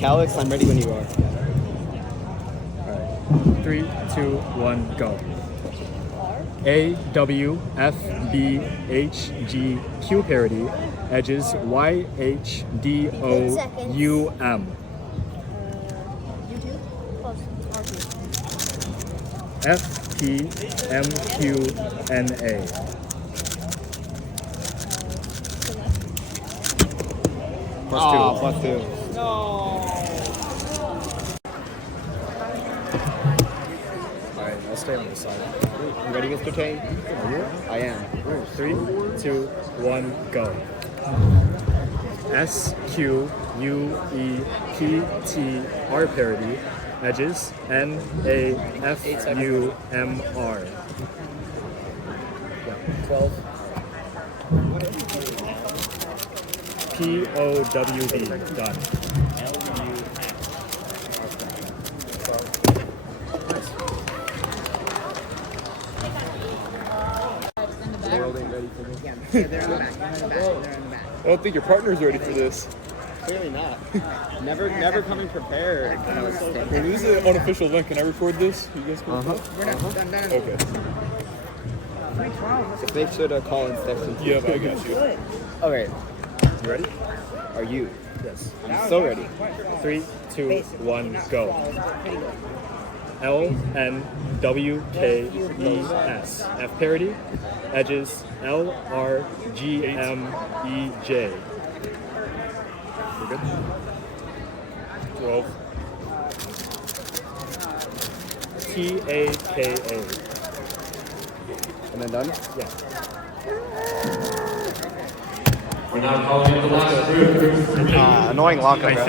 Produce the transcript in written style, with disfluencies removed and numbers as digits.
Calyx, I'm ready when you are. Alright. 3, 2, 1, go. A, W, F, B, H, G, Q parity, edges Y, H, D, O, U, M. F, P, M, Q, N, A. Plus 2. Alright, I'll stay on this side. You ready, Mr. Chang? Are you? I am. 3, 2, 1, go. S, Q, U, E, P, T, R parity, edges N, A, F, U, M, R. Yeah. 12. P, O, W, V. Done. Yeah, they're in the back. They're in the back. They're in the back. I don't think your partner's ready for this. Clearly not. Never coming prepared. Well, this is an unofficial event. Can I record this? You guys can record? Okay. Just make sure to call in section 2. Yeah, but I got you. Okay. You ready? Are you? Yes. I'm so ready. 3, 2, 1, go. L, N, W, K, E, S. F parity, edges L, R, G, M, E, J. You're good? 12. T, A, K, A. And then done? Yeah. We're now calling in the last group. Annoying locker, bro.